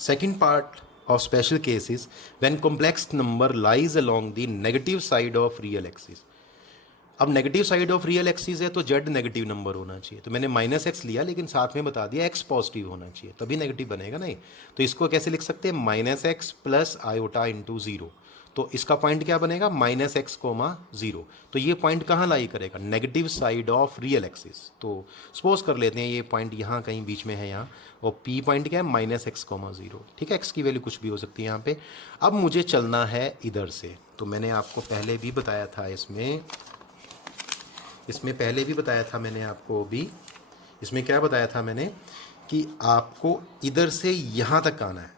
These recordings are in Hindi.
second part of special case is when complex number lies along the negative side of real axis. अब negative side of real axis है तो जेड नेगेटिव नंबर होना चाहिए, तो मैंने माइनस एक्स लिया लेकिन साथ में बता दिया एक्स पॉजिटिव होना चाहिए, तभी नेगेटिव बनेगा नहीं। तो इसको कैसे लिख सकते हैं, minus x plus iota into zero. तो इसका पॉइंट क्या बनेगा, माइनस एक्स कोमा जीरो। तो ये पॉइंट कहाँ लाई करेगा, negative side of real axis. तो सपोज कर लेते हैं ये पॉइंट यहाँ कहीं बीच में है यहाँ, और पी पॉइंट क्या है, माइनस एक्स कोमा जीरो। ठीक है, एक्स की वैल्यू कुछ भी हो सकती है यहाँ पे। अब मुझे चलना है इधर से, तो मैंने आपको पहले भी बताया था इसमें पहले भी बताया था मैंने आपको भी, इसमें क्या बताया था मैंने कि आपको इधर से यहाँ तक आना है,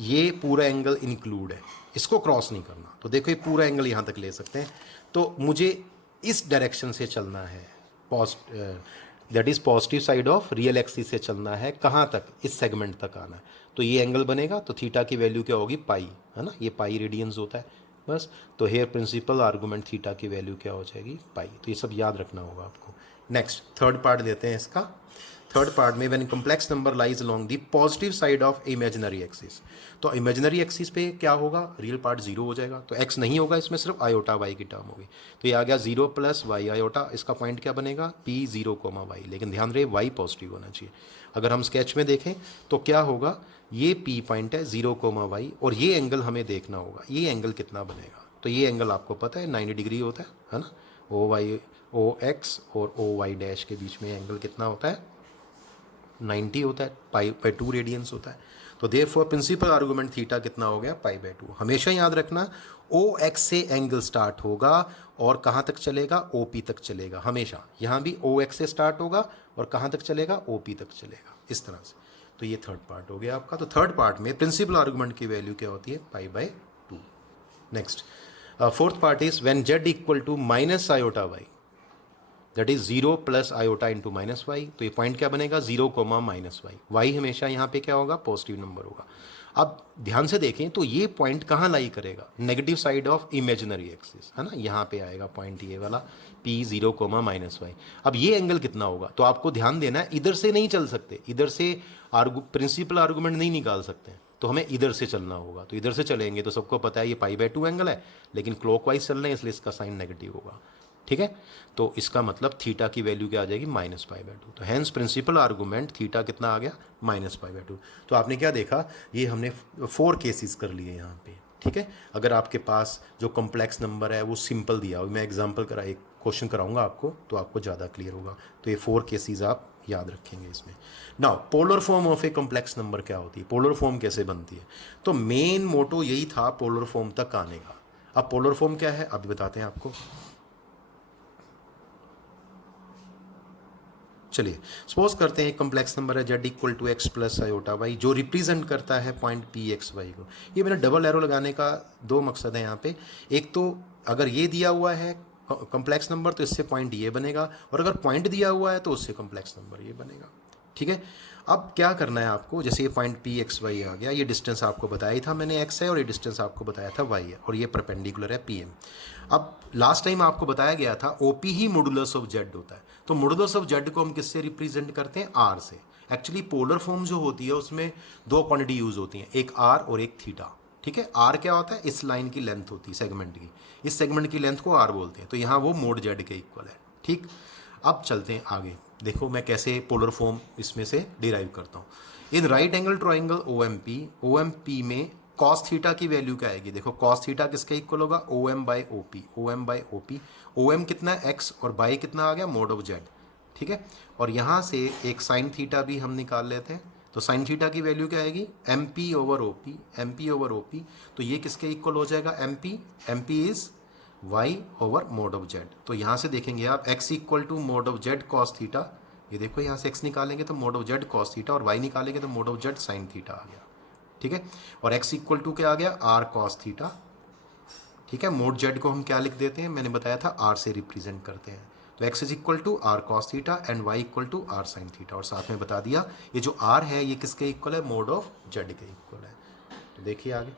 ये पूरा एंगल इंक्लूड है, इसको क्रॉस नहीं करना। तो देखो ये पूरा एंगल यहाँ तक ले सकते हैं, तो मुझे इस डायरेक्शन से चलना है, that is positive side of real axis से चलना है, कहाँ तक, इस सेगमेंट तक आना है। तो ये एंगल बनेगा, तो थीटा की वैल्यू क्या होगी, पाई, है ना, ये पाई रेडियंस होता है बस। तो हेयर प्रिंसिपल आर्गूमेंट थीटा की वैल्यू क्या हो जाएगी, पाई। तो ये सब याद रखना होगा आपको। नेक्स्ट थर्ड पार्ट लेते हैं इसका। थर्ड पार्ट में when complex number lies along the positive side of imaginary axis, तो इमेजिनरी एक्सिस पे क्या होगा, रियल पार्ट जीरो हो जाएगा, तो एक्स नहीं होगा इसमें, सिर्फ आयोटा वाई की टर्म होगी। तो ये आ गया जीरो प्लस वाई आयोटा, इसका पॉइंट क्या बनेगा, पी जीरो कोमा वाई। लेकिन ध्यान रहे वाई पॉजिटिव होना चाहिए। अगर हम स्केच में देखें तो क्या होगा, ये पी पॉइंट है जीरो कोमा वाई, और ये एंगल हमें देखना होगा, ये एंगल कितना बनेगा। तो ये एंगल आपको पता है 90 डिग्री होता है ना, ओ वाई ओ एक्स और ओ वाई डैश के बीच में एंगल कितना होता है, 90 होता है, पाई बाई 2 रेडियंस होता है। तो देयरफॉर प्रिंसिपल आर्गूमेंट थीटा कितना हो गया, पाई बाई 2। हमेशा याद रखना ओ एक्स से एंगल स्टार्ट होगा और कहाँ तक चलेगा, ओ पी तक चलेगा हमेशा। यहाँ भी ओ एक्स से स्टार्ट होगा और कहाँ तक चलेगा, ओ पी तक चलेगा, इस तरह से। तो ये थर्ड पार्ट हो गया आपका। तो थर्ड पार्ट में प्रिंसिपल आर्गूमेंट की वैल्यू क्या होती है, pi by 2। Next fourth part is when z equal to minus iota y, that is zero plus iota into minus y. तो ये पॉइंट क्या बनेगा, zero comma minus y. Y हमेशा यहाँ पे क्या होगा, पॉजिटिव नंबर होगा। अब ध्यान से देखें तो ये पॉइंट कहाँ लाई करेगा, negative side of imaginary axis, है ना, यहाँ पे आएगा पॉइंट ये वाला, P zero comma minus y. अब ये एंगल कितना होगा, तो आपको ध्यान देना है इधर से नहीं चल सकते, इधर से प्रिंसिपल आर्गूमेंट नहीं निकाल सकते, तो हमें इधर से चलना होगा। तो इधर से चलेंगे तो सबको पता है ये पाई बाई 2 एंगल है, लेकिन क्लॉकवाइज चल रहे हैं इसलिए इसका साइन नेगेटिव होगा। ठीक है, तो इसका मतलब थीटा की वैल्यू क्या आ जाएगी, माइनस पाई बाई 2। तो हैंस प्रिंसिपल आर्गूमेंट थीटा कितना आ गया, माइनस पाई बाई 2। तो आपने क्या देखा, ये हमने 4 केसेस कर लिए यहाँ पे। ठीक है, अगर आपके पास जो कॉम्प्लेक्स नंबर है वो सिंपल दिया हो, मैं एग्जांपल एक क्वेश्चन कराऊंगा आपको तो आपको ज़्यादा क्लियर होगा। तो ये 4 केसेस आप याद रखेंगे इसमें। Now polar form of a complex number क्या होती है, पोलर फॉर्म कैसे बनती है। तो मेन मोटो यही था पोलर फॉर्म तक आने का। अब पोलर फॉर्म क्या है अभी बताते हैं आपको। चलिए सपोज करते हैं कॉम्प्लेक्स नंबर है z equal to x plus iota y, जो रिप्रेजेंट करता है पॉइंट पी एक्स वाई को। ये मैंने डबल एरो लगाने का 2 मकसद है यहाँ पे। एक तो अगर ये दिया हुआ है कॉम्प्लेक्स नंबर तो इससे पॉइंट ये बनेगा, और अगर पॉइंट दिया हुआ है तो उससे कॉम्प्लेक्स नंबर ये बनेगा। ठीक है, अब क्या करना है आपको, जैसे ये पॉइंट पी एक्स वाई आ गया, ये डिस्टेंस आपको बताया था मैंने एक्स है, और ये डिस्टेंस आपको बताया था वाई है, और ये परपेंडिकुलर है पी एम। अब लास्ट टाइम आपको बताया गया था ओ पी ही मॉडुलस ऑफ जेड होता है, तो मॉडुलस ऑफ जेड को हम किससे रिप्रेजेंट करते हैं, आर से। एक्चुअली पोलर फॉर्म जो होती है उसमें 2 क्वांटिटी यूज होती हैं, एक आर और एक थीटा। ठीक है, आर क्या होता है, इस लाइन की लेंथ होती है सेगमेंट की, इस सेगमेंट की लेंथ को आर बोलते हैं, तो यहाँ वो मोड जेड के इक्वल है। ठीक, अब चलते हैं आगे, देखो मैं कैसे पोलर फॉर्म इसमें से डिराइव करता हूँ। In right angle triangle O M P में कॉस थीटा की वैल्यू क्या आएगी, देखो कॉस थीटा किसके इक्वल होगा, O M by O P, O M by O P. O M कितना है एक्स, और बाई कितना आ गया, मोड ऑफ जेड। ठीक है, और यहाँ से एक साइन थीटा भी हम निकाल लेते हैं, तो साइन थीटा की वैल्यू क्या आएगी, M P over O P, M P over O P. तो ये किसके इक्वल हो जाएगा, M P is Y over mod of Z. तो यहाँ से देखेंगे आप X equal to mod of Z cos theta, ये देखो यहाँ से एक्स निकालेंगे तो mod of Z cos theta, और वाई निकालेंगे तो mod of Z sine theta आ गया। ठीक है, और एक्स इक्वल टू क्या आ गया, आर कॉस थीटा। ठीक है, मोड जेड को हम क्या लिख देते हैं, मैंने बताया था आर से रिप्रेजेंट करते हैं, तो x is equal to r cos theta and y equal to r sine theta. और साथ में बता दिया ये जो आर है ये किसके इक्वल है, मोड ऑफ जेड के इक्वल है। तो देखिए आगे,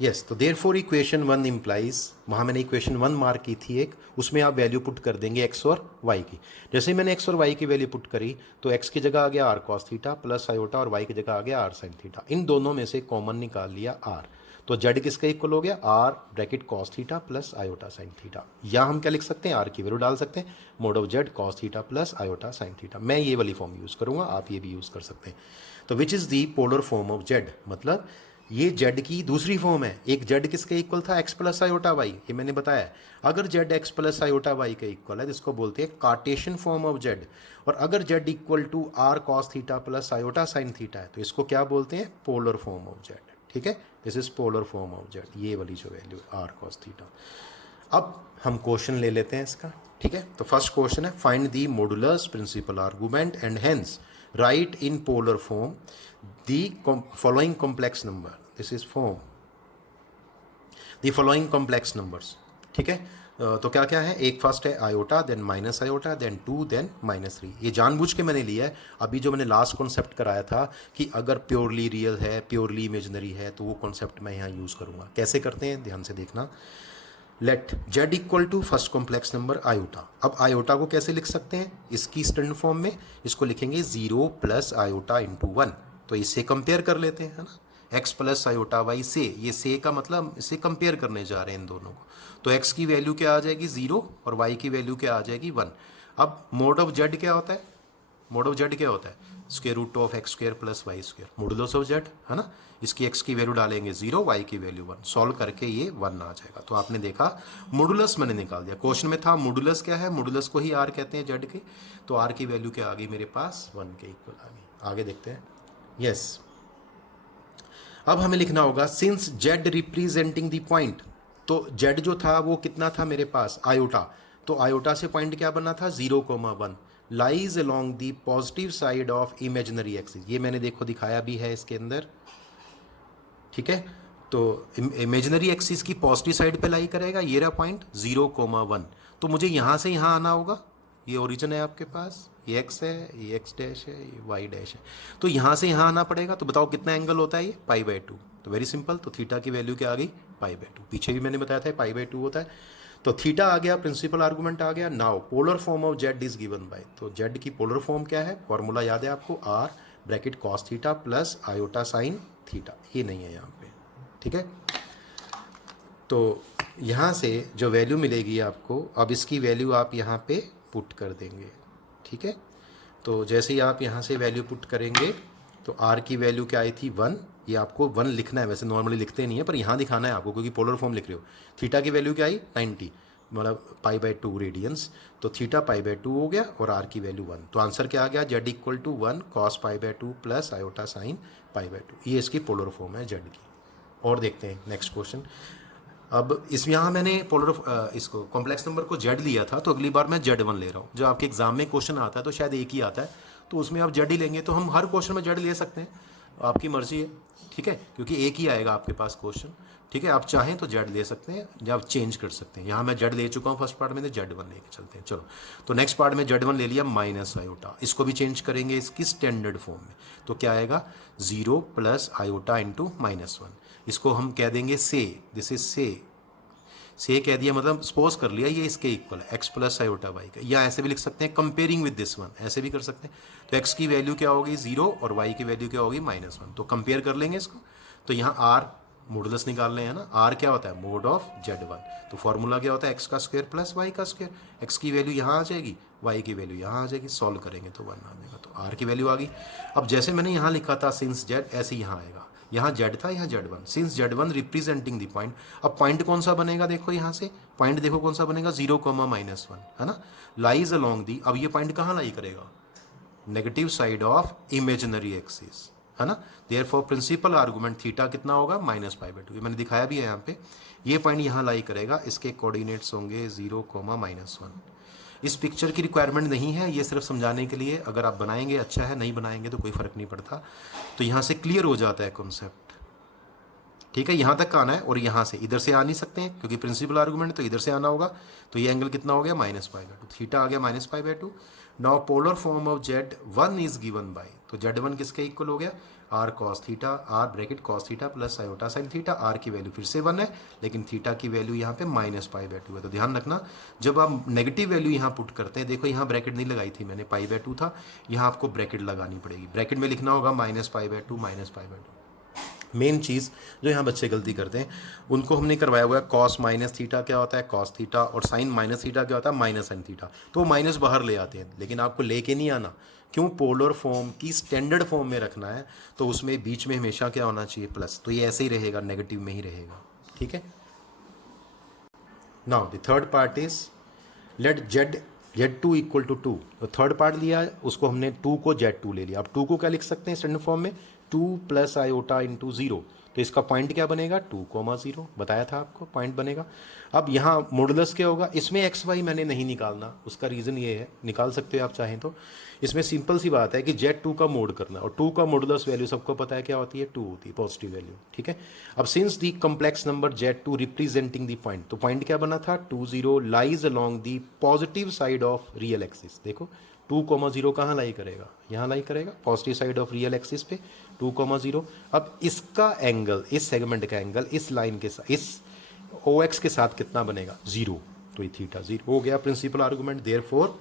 यस, तो देयरफॉर इक्वेशन 1 इम्प्लाइज, वहाँ मैंने इक्वेशन 1 मार्क की थी एक, उसमें आप वैल्यू पुट कर देंगे एक्स और वाई की। जैसे ही मैंने एक्स और वाई की वैल्यू पुट करी तो एक्स की जगह आ गया r cos theta plus iota और वाई की जगह आ गया आर साइन थीटा। इन दोनों में से कॉमन निकाल लिया आर, तो जेड किसका इक्वल हो गया, r bracket cos theta plus iota sine theta. या हम क्या लिख सकते हैं, आर की वैल्यू डाल सकते हैं, mode of Z cos theta plus iota sine theta. मैं ये वाली फॉर्म यूज़ करूँगा, आप ये भी यूज़ कर सकते हैं। तो which is the polar form of Z, मतलब ये जेड की दूसरी फॉर्म है। एक जेड किसके इक्वल था, एक्स प्लस आयोटा वाई, ये मैंने बताया। अगर z x plus iota y के इक्वल है जिसको बोलते हैं कार्टेशियन फॉर्म ऑफ जेड, और अगर z equal to r cos theta plus iota sine theta है तो इसको क्या बोलते हैं, पोलर फॉर्म ऑफ जेड। ठीक है, this is polar form of Z, ये वाली जो वैल्यू है आर कॉस थीटा। अब हम क्वेश्चन ले लेते हैं इसका। ठीक है, तो फर्स्ट क्वेश्चन है, find the modulus principal argument and hence write in polar form the following complex number. This is form the following complex numbers. ठीक है, तो क्या क्या है, एक फर्स्ट है iota, then minus iota, then 2, then -3। ये जानबूझ के मैंने लिया है। अभी जो मैंने लास्ट कॉन्सेप्ट कराया था कि अगर प्योरली रियल है, प्योरली इमेजनरी है, तो वो कॉन्सेप्ट मैं यहाँ यूज़ करूँगा। कैसे करते हैं ध्यान से देखना। Let z equal to first complex number iota. अब आयोटा को कैसे लिख सकते हैं, इसकी स्टैंडर्ड फॉर्म में इसको लिखेंगे 0 प्लस आयोटा इंटू 1। तो इससे कंपेयर कर लेते हैं, है ना, एक्स प्लस आयोटा वाई से, ये से का मतलब इसे कंपेयर करने जा रहे हैं इन दोनों को। तो एक्स की वैल्यू क्या आ जाएगी 0 और वाई की वैल्यू क्या आ जाएगी 1। अब मोड ऑफ जेड क्या होता है, मोड ऑफ जेड क्या होता है, square root of x square plus y square, modulus of z, है ना। इसकी एक्स की वैल्यू डालेंगे 0, वाई की वैल्यू 1, सॉल्व करके ये 1 आ जाएगा। तो आपने देखा मॉडुलस मैंने निकाल दिया। क्वेश्चन में था मॉडुलस क्या है, मॉडुलस को ही आर कहते हैं जेड के। तो आर की वैल्यू क्या आ गई मेरे पास, 1 के इक्वल आ गई। आगे देखते हैं। यस, अब हमें लिखना होगा since Z representing the point. तो जेड जो था वो कितना था मेरे पास, आयोटा। तो आयोटा से पॉइंट क्या बना था 0,1, lies along the positive side of imaginary axis. ये मैंने देखो दिखाया भी है इसके अंदर। ठीक है, तो इमेजिनरी एक्सिस की पॉजिटिव साइड पे लाई करेगा, ये रहा पॉइंट 0,1। तो मुझे यहाँ से यहाँ आना होगा, ये ओरिजिन है आपके पास, ये एक्स है, ये एक्स डैश है, ये वाई डैश है। तो यहाँ से यहाँ आना पड़ेगा। तो बताओ कितना एंगल होता है ये, π/2। तो वेरी सिंपल, तो थीटा की वैल्यू क्या आ गई, π/2। पीछे भी मैंने बताया था π/2 होता है। तो थीटा आ गया, प्रिंसिपल आर्गूमेंट आ गया। Now polar form of z is given by, तो जेड की पोलर फॉर्म क्या है, फॉर्मूला याद है आपको, r bracket cos theta plus iota sine theta. ये नहीं है यहाँ पे। ठीक है, तो यहाँ से जो वैल्यू मिलेगी आपको, अब इसकी वैल्यू आप यहाँ पे पुट कर देंगे। ठीक है, तो जैसे ही आप यहाँ से वैल्यू पुट करेंगे तो आर की वैल्यू क्या आई थी 1। ये आपको 1 लिखना है, वैसे नॉर्मली लिखते नहीं है पर यहाँ दिखाना है आपको क्योंकि पोलर फॉर्म लिख रहे हो। थीटा की वैल्यू क्या आई 90, मतलब π/2 रेडियंस। तो थीटा π/2 हो गया और आर की वैल्यू 1। तो आंसर क्या आ गया, Z equal to 1 cos π/2 plus iota sine π/2। ये इसकी पोलर फॉर्म है जेड की। और देखते हैं नेक्स्ट क्वेश्चन। अब इसमें यहाँ मैंने पोलर इसको कॉम्प्लेक्स नंबर को जेड लिया था, तो अगली बार मैं जेड 1 ले रहा हूँ। जो आपके एग्जाम में क्वेश्चन आता है तो शायद एक ही आता है, तो उसमें आप जेड ही लेंगे। तो हम हर क्वेश्चन में जेड ले सकते हैं, आपकी मर्जी है। ठीक है, क्योंकि एक ही आएगा आपके पास क्वेश्चन। ठीक है, आप चाहें तो जेड ले सकते हैं या आप चेंज कर सकते हैं। यहाँ मैं जेड ले चुका हूँ फर्स्ट पार्ट में, तो जेड 1 लेके चलते हैं। चलो, तो नेक्स्ट पार्ट में जेड 1 ले लिया माइनस आयोटा, इसको भी चेंज करेंगे इसकी स्टैंडर्ड फॉर्म में। तो क्या आएगा 0 प्लस आयोटा इंटू -1। इसको हम कह देंगे से, दिस इज से कह दिया, मतलब सपोज कर लिया ये इसके इक्वल है एक्स प्लस आयोटा वाई का। या ऐसे भी लिख सकते हैं कंपेयरिंग विद दिस वन, ऐसे भी कर सकते हैं। तो एक्स की वैल्यू क्या होगी 0 और वाई की वैल्यू क्या होगी -1। तो कंपेयर कर लेंगे इसको। तो यहाँ आर मॉडुलस निकाल रहे हैं ना, आर क्या होता है मोड ऑफ Z1। तो फॉर्मूला क्या होता है एक्स का स्क्वायर प्लस वाई का स्क्वायर। एक्स की वैल्यू यहाँ आ जाएगी, वाई की वैल्यू यहाँ आ जाएगी, सॉल्व करेंगे तो 1 आ जाएगा। तो आर की वैल्यू आ गई। अब जैसे मैंने यहाँ लिखा था सिंस जेड, ऐसे यहाँ आएगा। यहाँ जेड था, यहाँ Z1, since Z1 representing the point. अब पॉइंट कौन सा बनेगा, देखो यहाँ से पॉइंट देखो कौन सा बनेगा 0, -1, है ना, लाइज अलोंग दी। अब ये पॉइंट कहाँ लाई करेगा, negative side of imaginary axis, है ना। देयरफॉर प्रिंसिपल आर्गुमेंट थीटा कितना होगा -π/2। ये मैंने दिखाया भी है यहाँ पे। ये पॉइंट यहाँ लाई करेगा, इसके कोऑर्डिनेट्स होंगे 0, -1। इस पिक्चर की रिक्वायरमेंट नहीं है, ये सिर्फ समझाने के लिए। अगर आप बनाएंगे अच्छा है, नहीं बनाएंगे तो कोई फ़र्क नहीं पड़ता। तो यहाँ से क्लियर हो जाता है कॉन्सेप्ट। ठीक है, यहाँ तक आना है और यहाँ से इधर से आ नहीं सकते हैं क्योंकि प्रिंसिपल आर्गुमेंट, तो इधर से आना होगा। तो ये एंगल कितना हो गया -π/2, थीटा आ गया -π/2। Now polar form of Z1 is given by, तो Z1 किसके इक्वल हो गया, r cos theta, r bracket cos theta plus iota sine theta. Are की वैल्यू फिर से 1 है, लेकिन थीटा की वैल्यू यहाँ पे -π/2 है। तो ध्यान रखना जब आप नेगेटिव वैल्यू यहाँ पुट करते हैं, देखो यहाँ ब्रैकेट नहीं लगाई थी मैंने, π/2 था, यहाँ आपको ब्रैकेट लगानी पड़ेगी। ब्रैकेट में लिखना होगा -π/2 -π/2। मेन चीज़ जो यहाँ बच्चे गलती करते हैं, उनको हमने करवाया हुआ है कॉस माइनस थीटा क्या होता है कॉस थीटा, और साइन माइनस थीटा क्या होता है माइनस साइन थीटा, तो माइनस बाहर ले आते हैं, लेकिन आपको लेके नहीं आना। क्यों, पोलर फॉर्म की स्टैंडर्ड फॉर्म में रखना है, तो उसमें बीच में हमेशा क्या होना चाहिए, प्लस। तो ये ऐसे ही रहेगा, नेगेटिव में ही रहेगा, ठीक है। Now the third part is let Z2 equal to 2। तो थर्ड पार्ट लिया है, उसको हमने 2 को Z2 ले लिया। अब 2 को क्या लिख सकते हैं स्टैंडर्ड फॉर्म में, 2 प्लस आयोटा इंटू 0। तो इसका पॉइंट क्या बनेगा, 2,0 बताया था आपको पॉइंट बनेगा। अब यहाँ मॉडुलस क्या होगा, इसमें XY मैंने नहीं निकालना, उसका रीज़न ये है, निकाल सकते हो आप चाहें तो। इसमें सिंपल सी बात है कि Z2 का मोड करना, और 2 का मॉडुलस वैल्यू सबको पता है क्या होती है, 2 होती है, पॉजिटिव वैल्यू, ठीक है। अब since the complex number Z2 representing the point, तो पॉइंट क्या बना था, 20 lies along the positive side of real axis. देखो 2,0 कहाँ लाई करेगा, यहाँ लाई करेगा positive side of real axis पे 2,0। अब इसका एंगल, इस सेगमेंट का एंगल इस लाइन के साथ, इस OX के साथ कितना बनेगा, 0। तो ये थीटा 0 हो गया principal argument. Therefore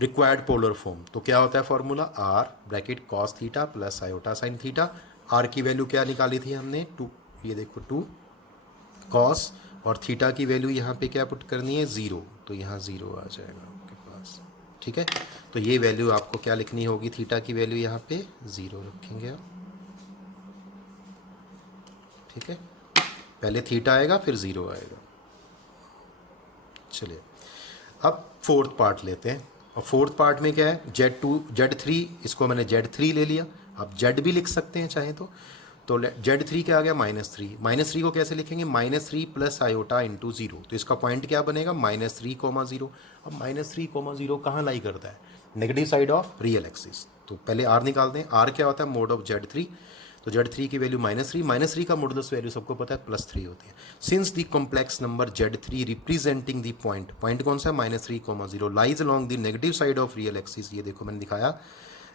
required polar form, तो क्या होता है formula, r bracket cos theta plus iota sine theta. Are की वैल्यू क्या निकाली थी हमने, 2, ये देखो 2 कॉस, और थीटा की वैल्यू यहाँ पे क्या पुट करनी है, 0। तो यहाँ 0 आ जाएगा आपके पास, ठीक है। तो ये वैल्यू आपको क्या लिखनी होगी, थीटा की वैल्यू यहाँ पे 0 रखेंगे आप, ठीक है। पहले थीटा आएगा फिर 0 आएगा। चलिए अब फोर्थ पार्ट लेते हैं, और फोर्थ पार्ट में क्या है, Z3, इसको मैंने Z3 ले लिया। आप Z भी लिख सकते हैं चाहे तो Z3 क्या आ गया, -3। -3 को कैसे लिखेंगे, -3 प्लस आयोटा इंटू 0। तो इसका पॉइंट क्या बनेगा, -3,0। अब -3,0 कहाँ लाई करता है, negative side of real axis. तो पहले R निकालते हैं। R क्या होता है, मोड ऑफ Z3। तो Z3 की वैल्यू -3 का मॉडुलस वैल्यू सबको पता है +3 होती है। Since the complex number Z3 representing the point कौन सा है, -3,0 lies along the negative side of real axis. ये देखो मैंने दिखाया,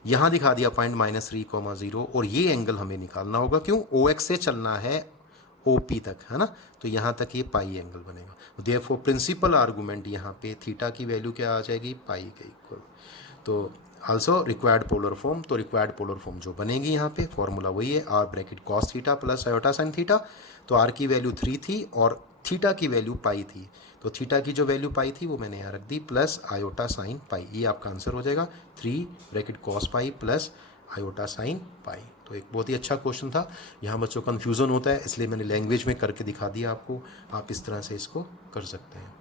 यहाँ दिखा दिया पॉइंट -3,0, और ये एंगल हमें निकालना होगा। क्यों, OX से चलना है OP तक, है ना, तो यहाँ तक ये पाई एंगल बनेगा। देयरफॉर प्रिंसिपल आर्गूमेंट यहाँ पे थीटा की वैल्यू क्या आ जाएगी, पाई के इक्वल। तो आल्सो रिक्वायर्ड पोलर फॉर्म, तो रिक्वायर्ड पोलर फॉर्म जो बनेगी यहाँ पे फॉर्मूला वही है, r bracket cos theta plus iota sine theta. तो आर की वैल्यू 3 थी और थीटा की वैल्यू पाई थी, तो थीटा की जो वैल्यू पाई थी वो मैंने यहाँ रख दी, प्लस आयोटा साइन पाई। ये आपका आंसर हो जाएगा 3 bracket cos pi plus iota sine pi. तो एक बहुत ही अच्छा क्वेश्चन था। यहाँ बच्चों कन्फ्यूज़न होता है, इसलिए मैंने लैंग्वेज में करके दिखा दिया आपको, आप इस तरह से इसको कर सकते हैं।